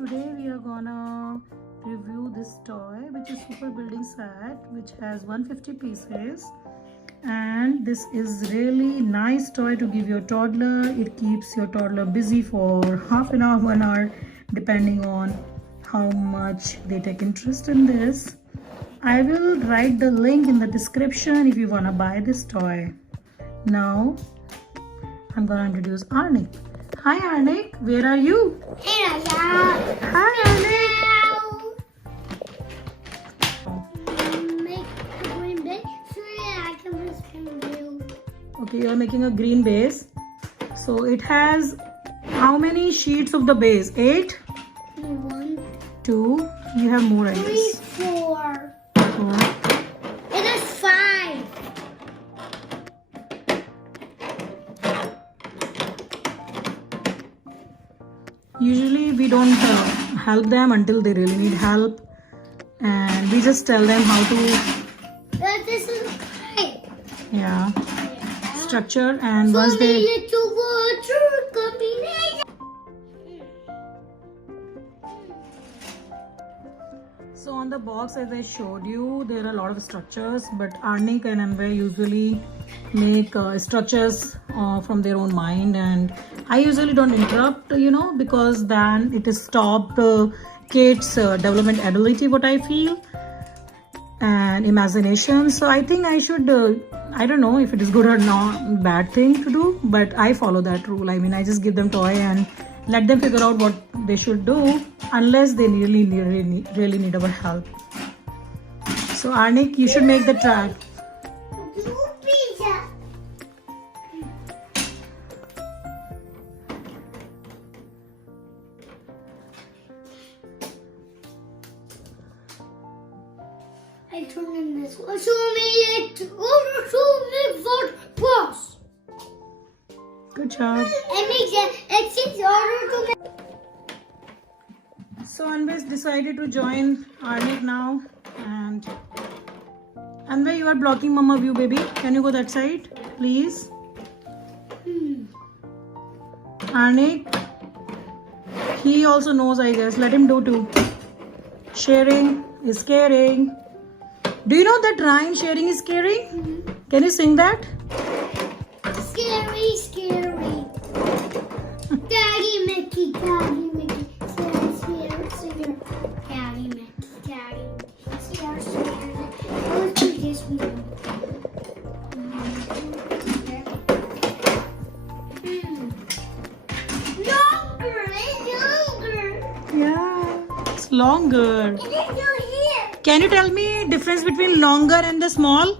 today we are gonna review this toy, which is super building set, which has 150 pieces. And this is really nice toy to give your toddler. It keeps your toddler busy for half an hour, 1 hour, depending on how much they take interest in this. I will write the link in the description if you wanna buy this toy. Now I'm gonna introduce Arnik. Hi Arnik, where are you? Hey Raja. Hi Arnik. Make the green bed so that I can put spin wheel. Okay, you're making a green base. So it has how many sheets of the base? 8? 1, 2. You have more, I 3, guess. 4. 4. It is 5. Usually we don't help them until they really need help, and we just tell them how to This is 5. yeah structure, and So once we they need to water combination. so on the box, as I showed you, there are a lot of structures, but Arnik and Anvay usually make structures from their own mind, and I usually don't interrupt, because then it is stop the kids development ability, what I feel, and imagination. So I think I should I don't know if it is good or not, bad thing to do, but I follow that rule. I mean, I just give them toy and let them figure out what they should do, unless they really need our help. So Arnik, you should make the track. Pizza. I turn in this one. Show me it. Show me what boss. Good job. It seems order to me. So Anvay decided to join Arnik now, and Anvay, you are blocking Mama view, baby. Can you go that side, please? Arnik, he also knows, I guess. Let him do too. Sharing is caring. Do you know that rhyme, sharing is caring? Can you sing that? Scary, scary. Daddy Mickey, Daddy Mickey. Scary, Daddy Mickey, Daddy Mickey. Scary. Let's do this one. Longer and longer. Yeah, it's longer. And then you're here. Can you tell me difference between longer and the small?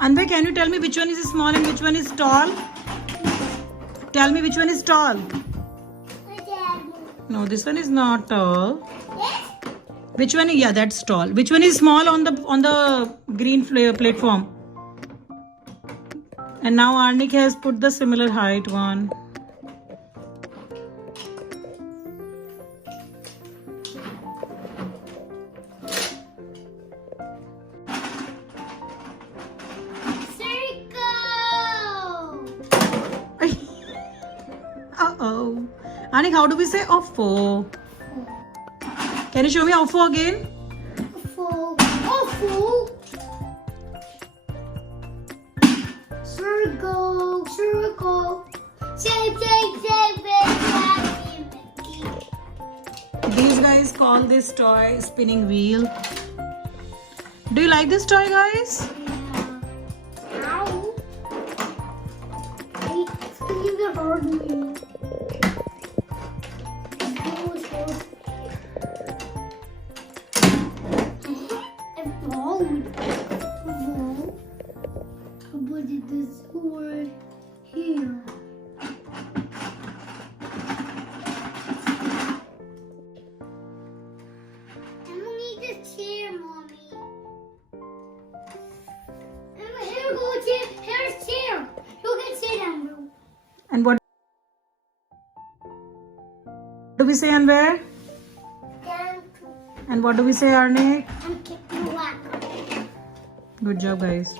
Anvay, can you tell me which one is small and which one is tall? Tell me which one is tall. No, this one is not tall. Yes? Which one? Yeah, that's tall. Which one is small on the green platform? And now Arnik has put the similar height one. Uh-oh. Arnik, how do we say offo? Can you show me offo again? Awful. Awful. Circle. Circle. Shape, shape, shape, Daddy Mickey. These guys call this toy spinning wheel. Do you like this toy, guys? Yeah. Ow. It's spinning the hard way. But it is over here. I don't need this chair, Mommy. Here go chair. Here's chair. You can sit down, bro. And what do we say, Anvay? And what do we say, Arnik? I'm kicking you out. Good job, guys.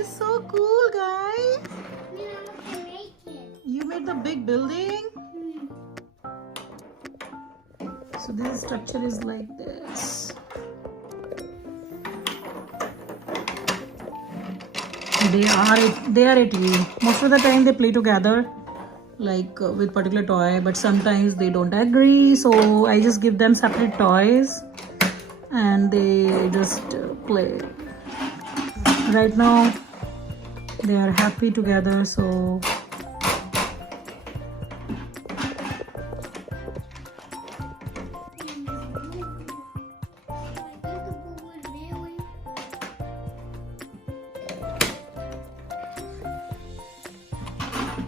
is so cool, guys. Mira, I can make it. You made the big building. So this structure is like this. They are a team. Most of the time they play together, like with particular toy, but sometimes they don't agree. So I just give them separate toys, and they just play. Right now, they are happy together. So.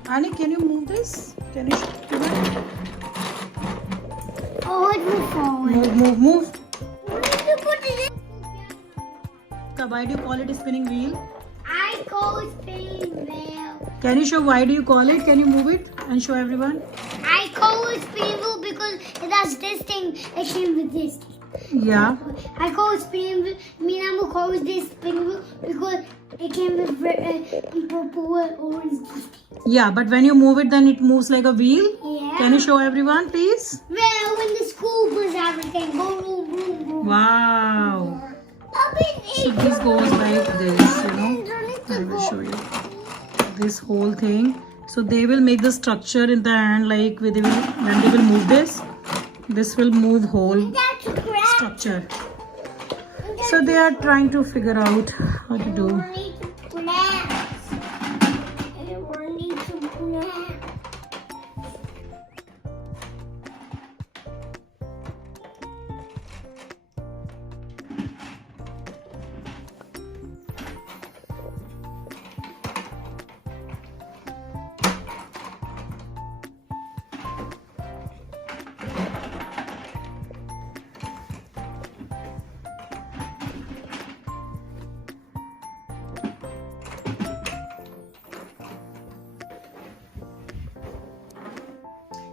Annie, can you move this? Can you do that? Oh, it will fall. Move. What did you put it in? Why do you call it a spinning wheel? I call it spinning wheel. Can you show why do you call it? Can you move it and show everyone? I call it spinning wheel because it has this thing. It came with this thing. Yeah. I call it spinning wheel. Miramu calls this spinning wheel because it came with purple and orange. Yeah, but when you move it, then it moves like a wheel. Yeah. Can you show everyone, please? Well, when the school was everything, boom, boom, boom. Wow. So So this goes like this, you know. I will show you this whole thing. So they will make the structure in the end, like when they will move this will move whole That's a crap. structure. So they are trying to figure out how to do.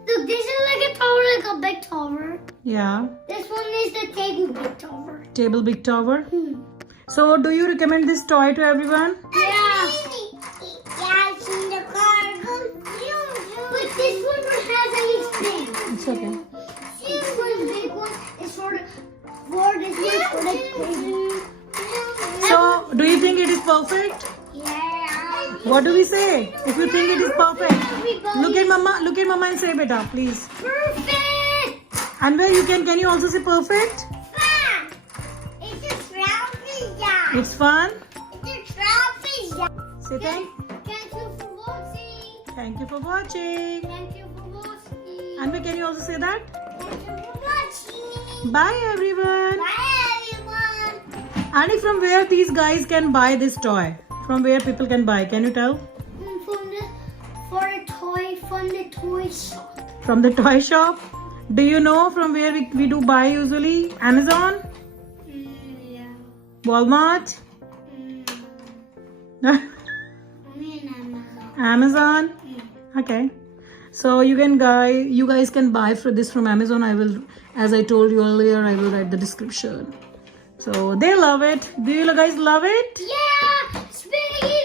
Look, this is like a tower, like a big tower. Yeah. This one is the table big tower. Table big tower. So do you recommend this toy to everyone? Yeah. Yeah, it's in the car. But this one has anything. It's okay. This one, big one, is for the this one for the baby. So do you think it is perfect? Yeah. What do we say? If you think it is perfect, Everybody. look at mama and say beta, please. Perfect. And where can you also say perfect? Fun. It's a trophy. It's fun. It's a trophy. Say Thank you for watching. thank you for watching. Thank you for watching. And where can you also say that? Thank you for watching. Bye everyone. Bye everyone. And from where these guys can buy this toy? From where people can buy? Can you tell? From the toy shop. From the toy shop? Do you know from where we do buy usually? Amazon? Yeah. Walmart? Only in Amazon. Amazon? Okay. So you guys can buy this from Amazon. I will, as I told you earlier, I will write the description. So they love it. Do you guys love it? Yeah! Spinning